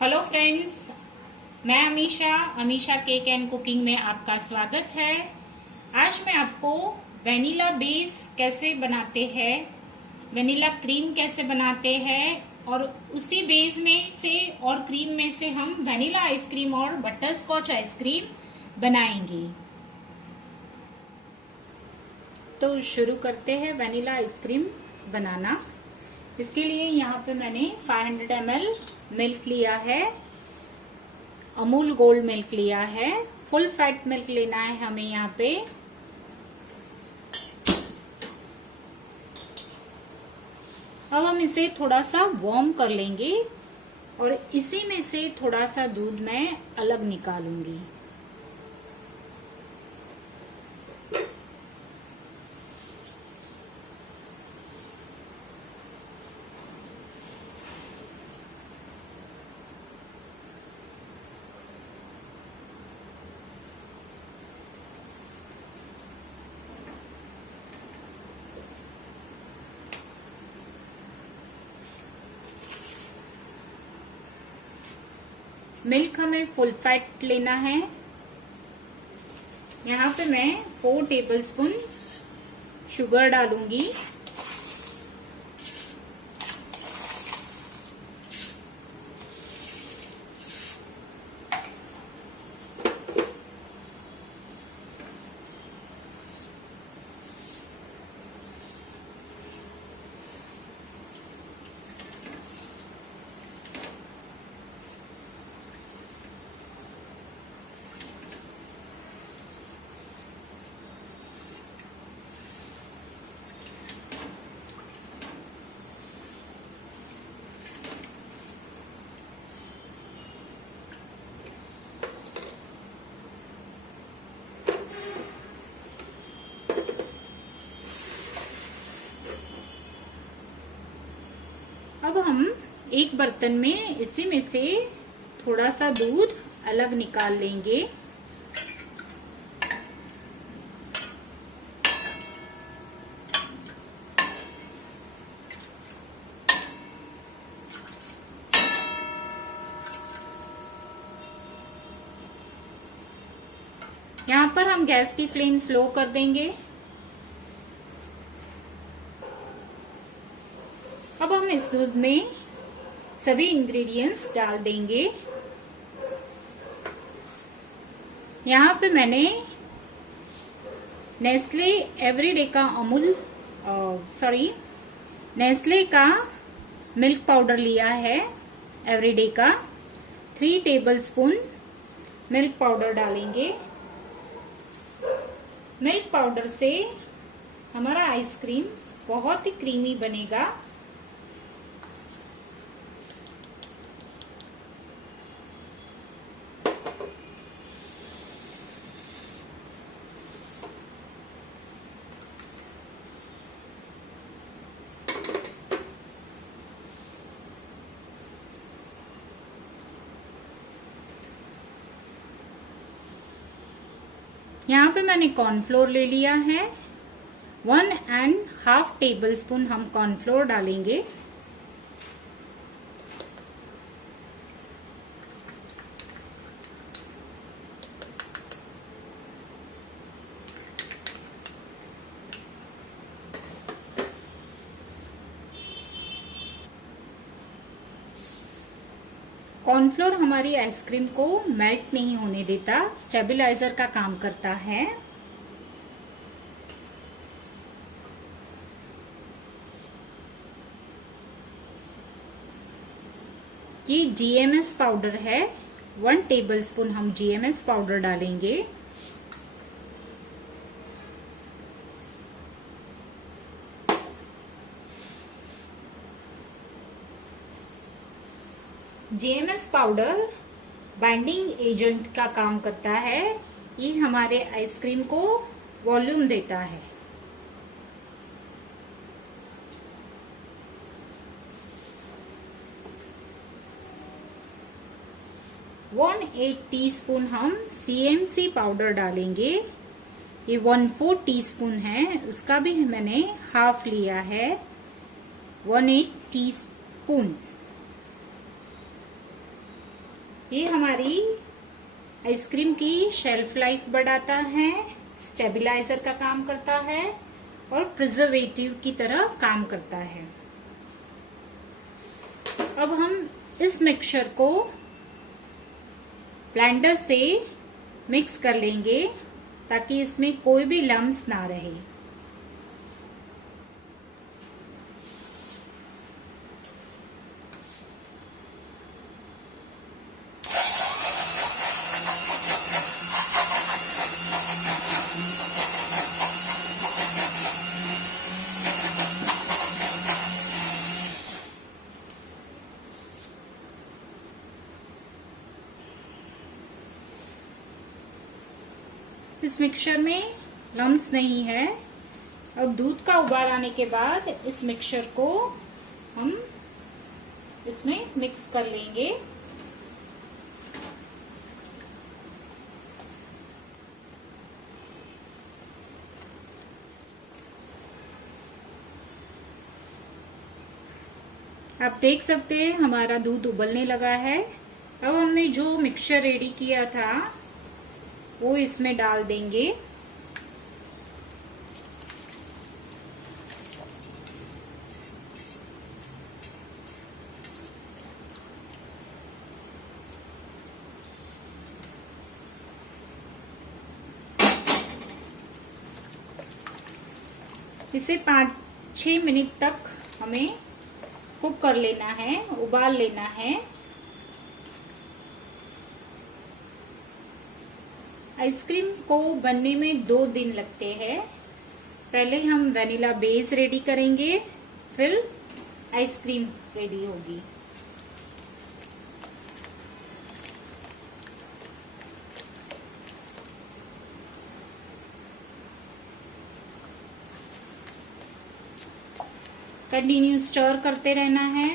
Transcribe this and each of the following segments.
Hello friends, मैं Amisha cake and cooking में आपका स्वागत है। आज मैं आपको वेनिला बेस कैसे बनाते हैं, वेनिला क्रीम कैसे बनाते हैं और उसी बेस में से और क्रीम में से हम वेनिला आइसक्रीम और बटर स्कॉच आइसक्रीम बनाएंगे। तो शुरू करते हैं वेनिला आइसक्रीम बनाना। इसके लिए यहाँ पे मैंने 500 ml मिल्क लिया है, अमूल गोल्ड मिल्क लिया है। फुल फैट मिल्क लेना है हमें यहाँ पे। अब हम इसे थोड़ा सा वार्म कर लेंगे और इसी में से थोड़ा सा दूध मैं अलग निकालूंगी। मिल्क हमें फुल फैट लेना है। यहाँ पे मैं 4 टेबलस्पून शुगर डालूंगी। अब हम एक बर्तन में इसी में से थोड़ा सा दूध अलग निकाल लेंगे। यहाँ पर हम गैस की फ्लेम स्लो कर देंगे। अब हम इस दूध में सभी इंग्रेडिएंट्स डाल देंगे। यहाँ पे मैंने नेस्ले एवरीडे का नेस्ले का मिल्क पाउडर लिया है एवरीडे का। 3 टेबलस्पून मिल्क पाउडर डालेंगे। मिल्क पाउडर से हमारा आइसक्रीम बहुत ही क्रीमी बनेगा। यहाँ पे मैंने कॉर्नफ्लोर ले लिया है। 1.5 टेबलस्पून हम कॉर्नफ्लोर डालेंगे। कॉर्नफ्लोर हमारी आइसक्रीम को मेल्ट नहीं होने देता, स्टेबलाइजर का काम करता है। ये जीएमएस पाउडर है। 1 टेबलस्पून हम जीएमएस पाउडर डालेंगे। जीएमएस पाउडर बाइंडिंग एजेंट का काम करता है। ये हमारे आइसक्रीम को वॉल्यूम देता है। वन 1/8 टीस्पून हम सीएमसी पाउडर डालेंगे। ये 1/4 टीस्पून है, उसका भी मैंने हाफ लिया है। 1/8 टीस्पून ये हमारी आइसक्रीम की शेल्फ लाइफ बढ़ाता है, स्टेबलाइजर का काम करता है और प्रिजर्वेटिव की तरह काम करता है। अब हम इस मिक्सचर को ब्लेंडर से मिक्स कर लेंगे ताकि इसमें कोई भी लम्स ना रहे। इस मिक्सचर में लम्स नहीं है। अब दूध का उबाल आने के बाद इस मिक्सचर को हम इसमें मिक्स कर लेंगे। आप देख सकते हैं हमारा दूध उबलने लगा है। अब हमने जो मिक्सचर रेडी किया था वो इसमें डाल देंगे। इसे 5-6 मिनट तक हमें कुक कर लेना है, उबाल लेना है। आइसक्रीम को बनने में 2 दिन लगते हैं। पहले हम वेनिला बेस रेडी करेंगे, फिर आइसक्रीम रेडी होगी। कंटिन्यू स्टर करते रहना है।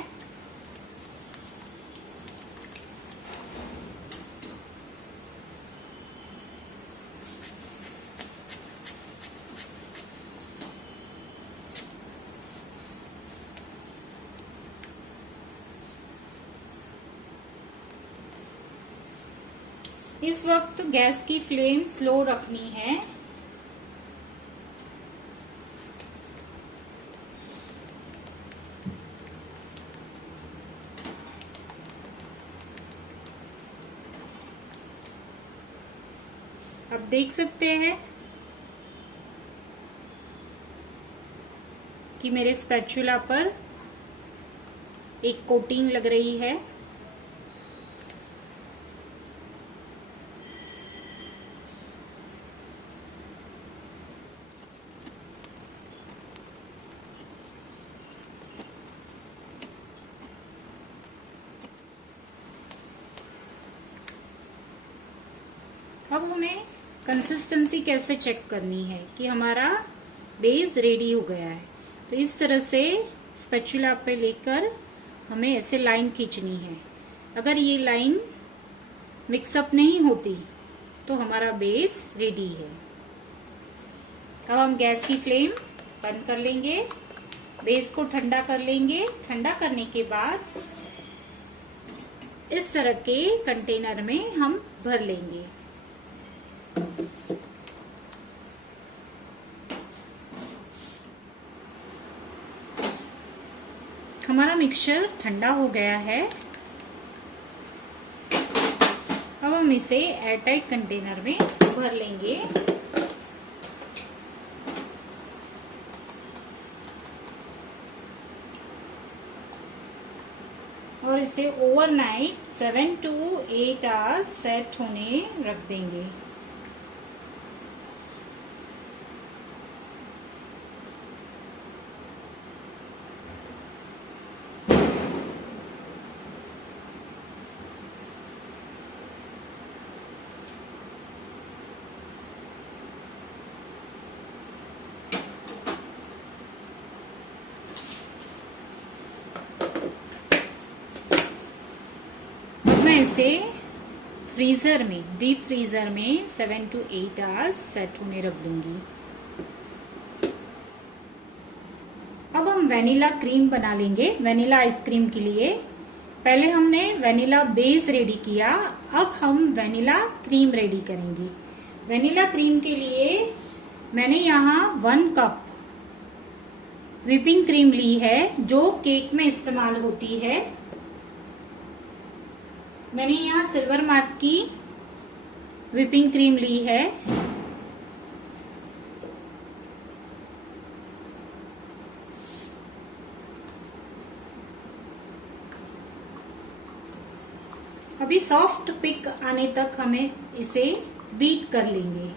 इस वक्त गैस की फ्लेम स्लो रखनी है। आप देख सकते हैं कि मेरे स्पैचुला पर एक कोटिंग लग रही है। अब हमें कंसिस्टेंसी कैसे चेक करनी है कि हमारा बेस रेडी हो गया है। तो इस तरह से स्पैचुला पे लेकर हमें ऐसे लाइन खींचनी है। अगर ये लाइन मिक्सअप नहीं होती तो हमारा बेस रेडी है। अब हम गैस की फ्लेम बंद कर लेंगे, बेस को ठंडा कर लेंगे। ठंडा करने के बाद इस तरह के कंटेनर में हम भर लेंगे। हमारा मिक्सचर ठंडा हो गया है। अब हम इसे एयरटाइट कंटेनर में भर लेंगे। और इसे ओवरनाइट 7 to 8 आवर्स सेट होने रख देंगे। इसे फ्रीजर में, डीप फ्रीजर में 7 to 8 आवर्स सेट होने रख दूंगी। अब हम वेनिला क्रीम बना लेंगे। वेनिला आइसक्रीम के लिए पहले हमने वेनिला बेस रेडी किया, अब हम वेनिला क्रीम रेडी करेंगे। वेनिला क्रीम के लिए मैंने यहाँ 1 कप व्हिपिंग क्रीम ली है, जो केक में इस्तेमाल होती है। मैंने यहाँ सिल्वर मार्क की व्हिपिंग क्रीम ली है। अभी सॉफ्ट पिक आने तक हमें इसे बीट कर लेंगे।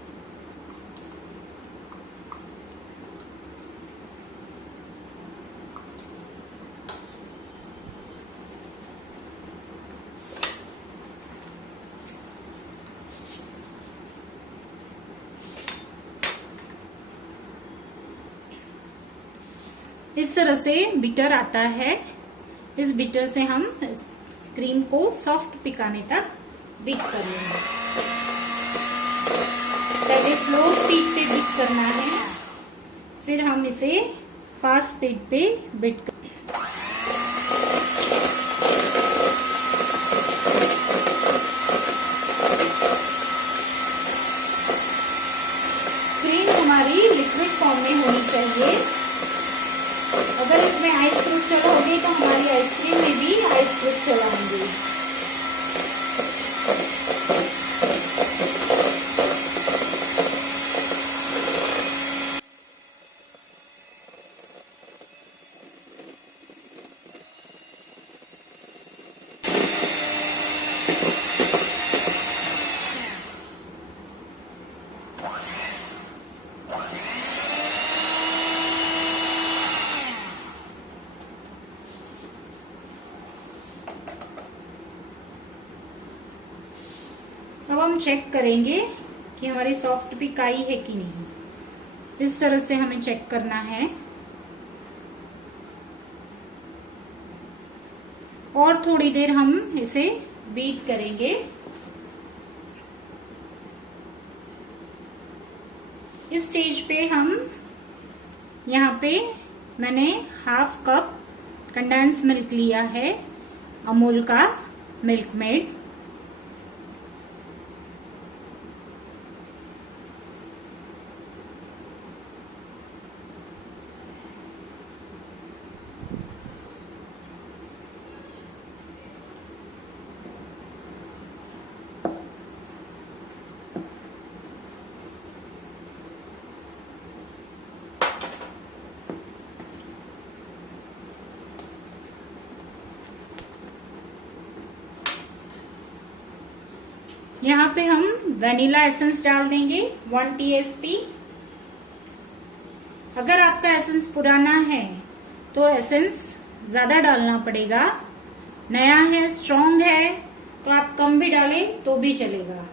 इस तरह से बीटर आता है। इस बीटर से हम क्रीम को सॉफ्ट पिकाने तक बीट कर लेंगे। पहले स्लो स्पीड पे बीट करना है, फिर हम इसे फास्ट स्पीड पे बीट कर। क्रीम हमारी लिक्विड फॉर्म में होनी चाहिए। अगर इसमें आइस क्रिस्टल होगी तो हमारी आइसक्रीम में भी आइस क्रिस्टल आएंगे। अब हम चेक करेंगे कि हमारी सॉफ्ट पिक आई है कि नहीं। इस तरह से हमें चेक करना है और थोड़ी देर हम इसे बीट करेंगे। इस स्टेज पे हम यहाँ पे मैंने हाफ कप कंडेंस मिल्क लिया है, अमूल का मिल्क मेड। यहाँ पे हम वेनिला एसेंस डाल देंगे 1 टीएसपी। अगर आपका एसेंस पुराना है तो एसेंस ज्यादा डालना पड़ेगा, नया है स्ट्रॉन्ग है तो आप कम भी डालें तो भी चलेगा।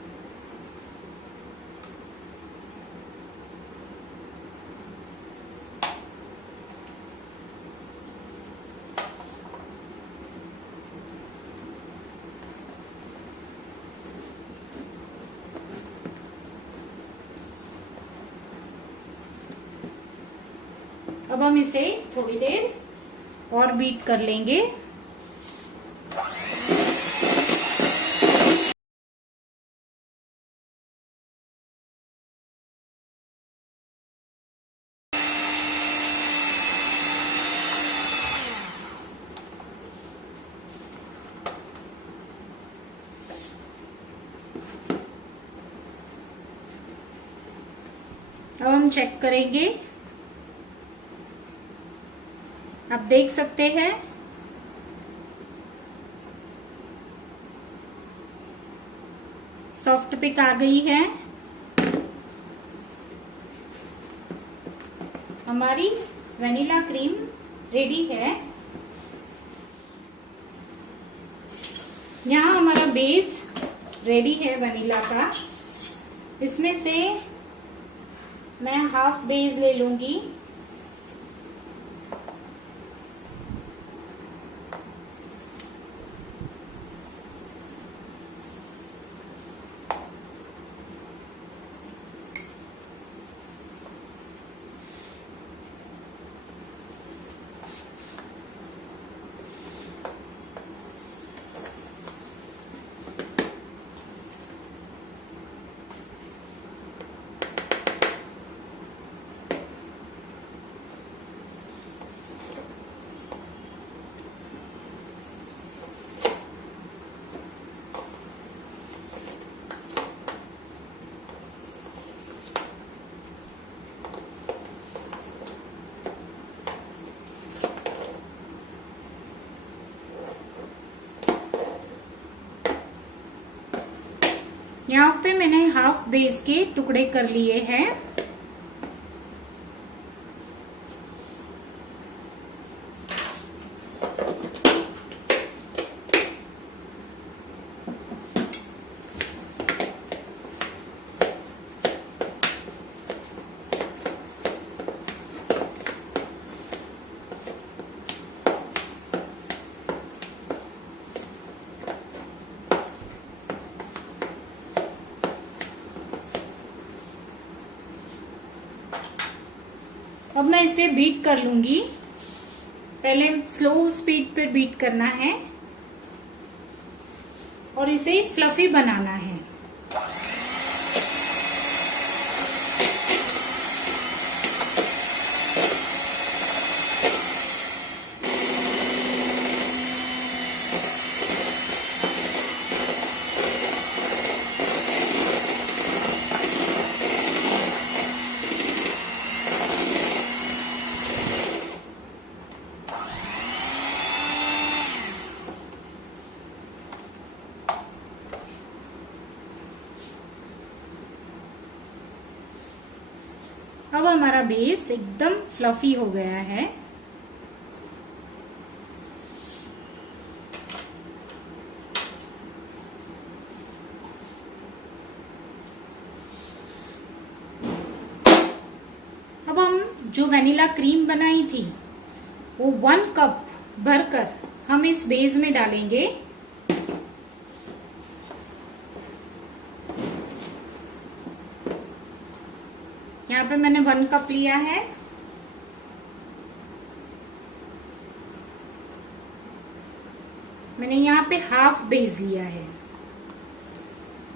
अब हम इसे थोड़ी देर और बीट कर लेंगे। अब हम चेक करेंगे। आप देख सकते हैं सॉफ्ट पिक आ गई है। हमारी वेनिला क्रीम रेडी है। यहाँ हमारा बेस रेडी है वेनिला का। इसमें से मैं हाफ बेस ले लूंगी। यहाँ पे मैंने हाफ बेस के टुकड़े कर लिए हैं। अब मैं इसे बीट कर लूंगी। पहले स्लो स्पीड पर बीट करना है और इसे फ्लफी बनाना है। अब हमारा बेस एकदम फ्लफी हो गया है। अब हम जो वेनिला क्रीम बनाई थी वो 1 कप भरकर हम इस बेस में डालेंगे। यहाँ पे मैंने 1 कप लिया है। मैंने यहाँ पे हाफ बेस लिया है।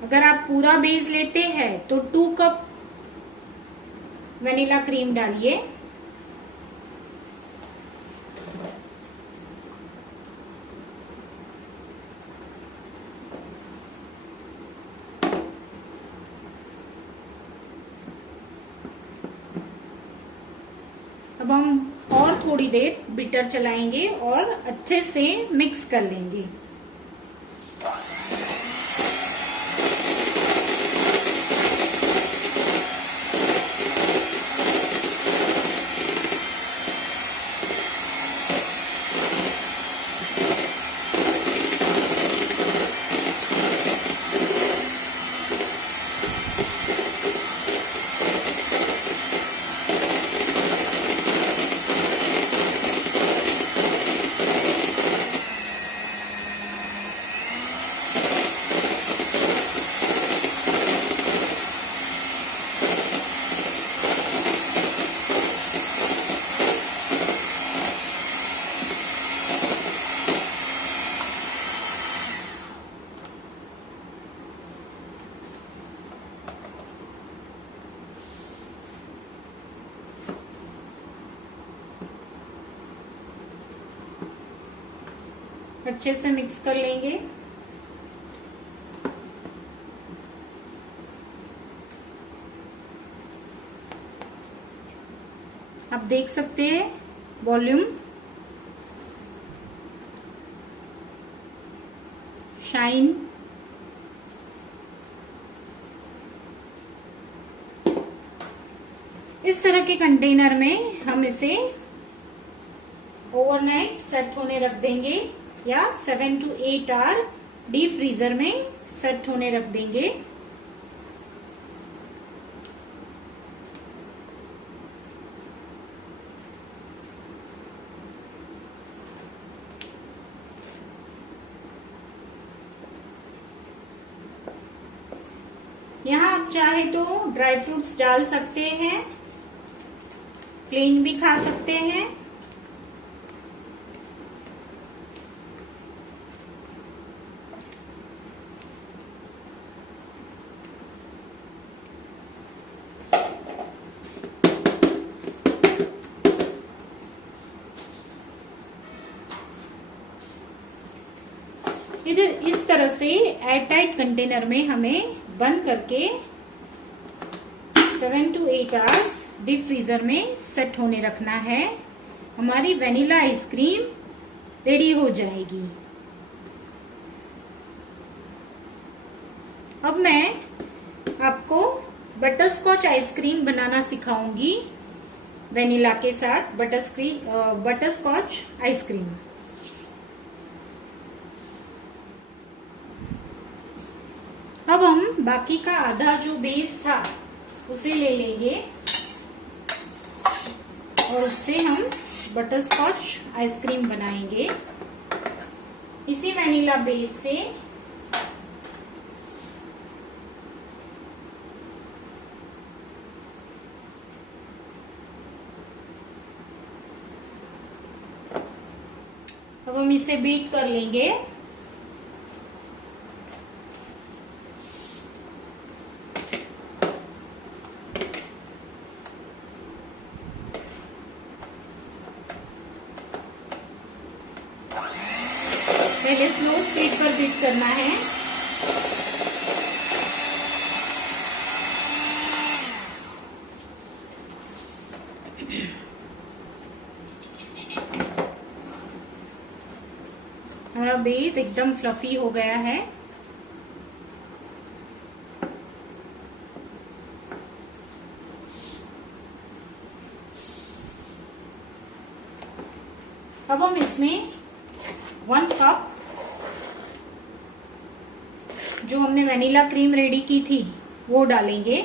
अगर आप पूरा बेस लेते हैं तो 2 कप वेनिला क्रीम डालिए। अब हम और थोड़ी देर बीटर चलाएंगे और अच्छे से मिक्स कर लेंगे। अच्छे से मिक्स कर लेंगे। आप देख सकते हैं वॉल्यूम, शाइन, इस तरह के कंटेनर में हम इसे ओवरनाइट सेट होने रख देंगे या 7 to 8 आवर डीप फ्रीजर में सेट होने रख देंगे। यहाँ आप चाहे तो ड्राई फ्रूट्स डाल सकते हैं, प्लेन भी खा सकते हैं। इधर इस तरह से एयरटाइट कंटेनर में हमें बंद करके 7 to 8 आवर्स डीप फ्रीजर में सेट होने रखना है। हमारी वेनिला आइसक्रीम रेडी हो जाएगी। अब मैं बटर स्कॉच आइसक्रीम बनाना सिखाऊंगी वेनिला के साथ बटर स्कॉच आइसक्रीम। अब हम बाकी का आधा जो बेस था उसे ले लेंगे और उससे हम बटर स्कॉच आइसक्रीम बनाएंगे इसी वेनिला बेस से। अब हम इसे बीट कर लेंगे। पहले स्लो स्पीड पर बीट करना है। हमारा बेस एकदम फ्लफी हो गया है। अब हम इसमें 1 कप जो हमने वेनिला क्रीम रेडी की थी वो डालेंगे।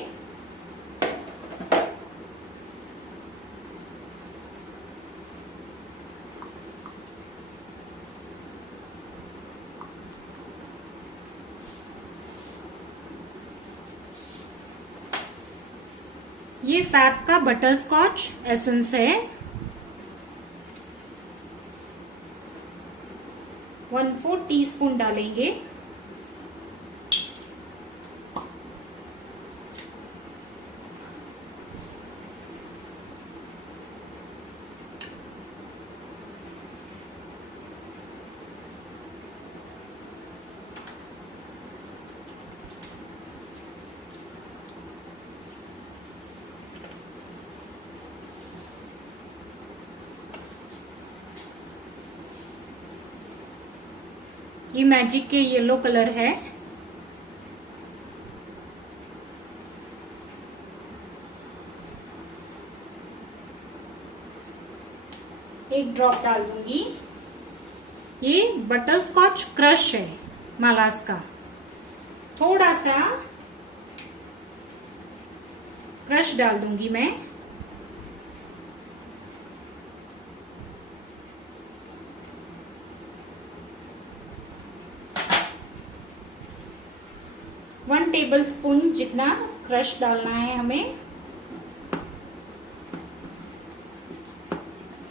ये फैब का बटर स्कॉच एसेंस है। 1/4 टीस्पून डालेंगे। ये मैजिक के येलो कलर है। एक ड्रॉप डाल दूंगी। ये बटर स्कॉच क्रश है मालास का। थोड़ा सा क्रश डाल दूंगी मैं। वन टेबल स्पून जितना क्रश डालना है हमें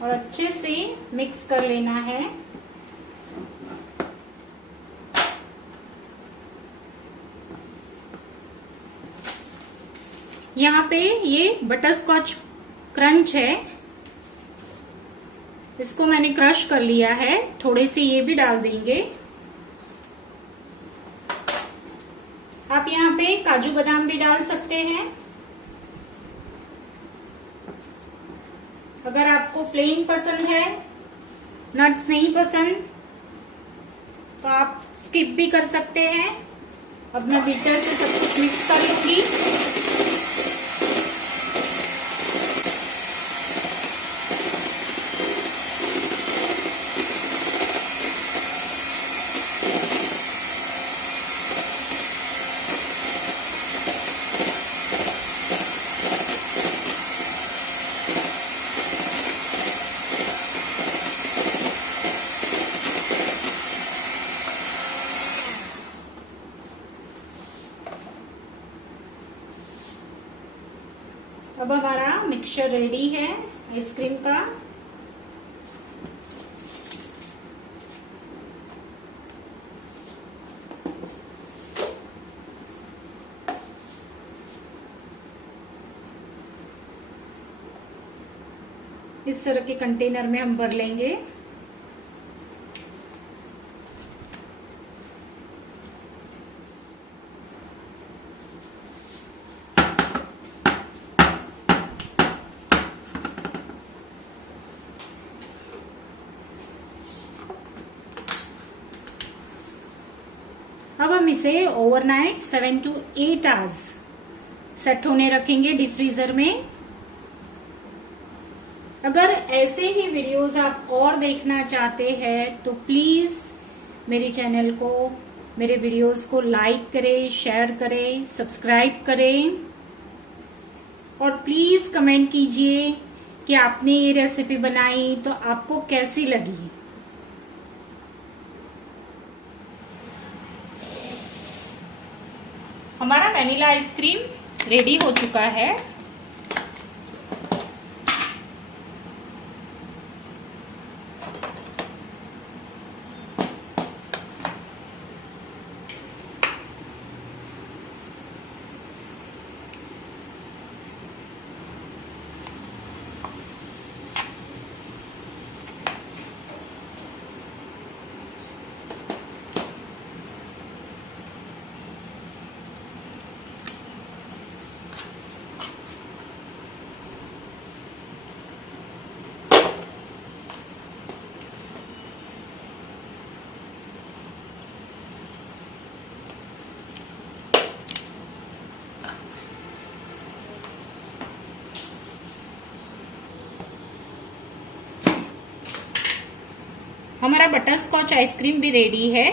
और अच्छे से मिक्स कर लेना है। यहाँ पे ये बटर स्कॉच क्रंच है, इसको मैंने क्रश कर लिया है। थोड़े से ये भी डाल देंगे। आप यहाँ पे काजू बादाम भी डाल सकते हैं। अगर आपको प्लेन पसंद है, नट्स नहीं पसंद, तो आप स्किप भी कर सकते हैं। अब मैं बीटर से सब कुछ मिक्स कर लूंगी। अब हमारा मिक्सचर रेडी है आइसक्रीम का। इस तरह के कंटेनर में हम भर लेंगे। अब हम इसे ओवरनाइट 7 to 8 आवर्स सेट होने रखेंगे डीप फ्रीजर में। अगर ऐसे ही वीडियोस आप और देखना चाहते हैं तो प्लीज मेरे चैनल को, मेरे वीडियोस को लाइक करें, शेयर करें, सब्सक्राइब करें और प्लीज कमेंट कीजिए कि आपने ये रेसिपी बनाई तो आपको कैसी लगी। हमारा वैनिला आइसक्रीम रेडी हो चुका है। हमारा बटर स्कॉच आइसक्रीम भी रेडी है।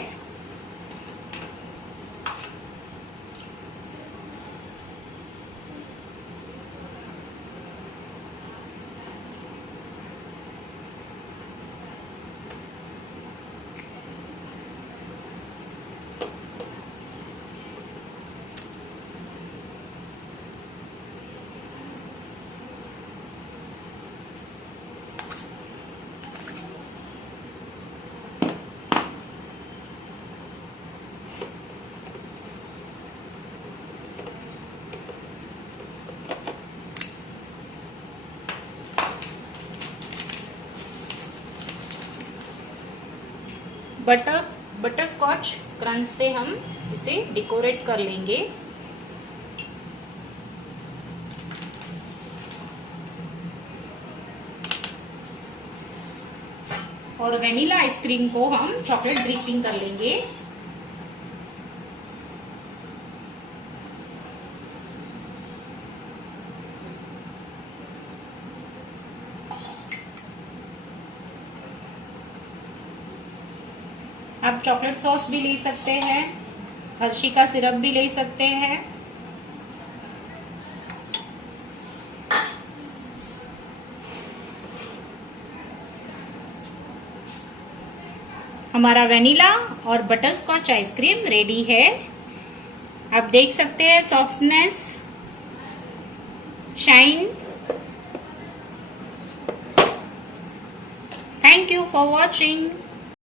बटर स्कॉच क्रंच से हम इसे डेकोरेट कर लेंगे। और वेनिला आइसक्रीम को हम चॉकलेट ड्रिपिंग कर लेंगे। आप चॉकलेट सॉस भी ले सकते हैं, हर्शी का सिरप भी ले सकते हैं। हमारा वेनिला और बटर स्कॉच आइसक्रीम रेडी है। आप देख सकते हैं softness, shine. Thank you for watching.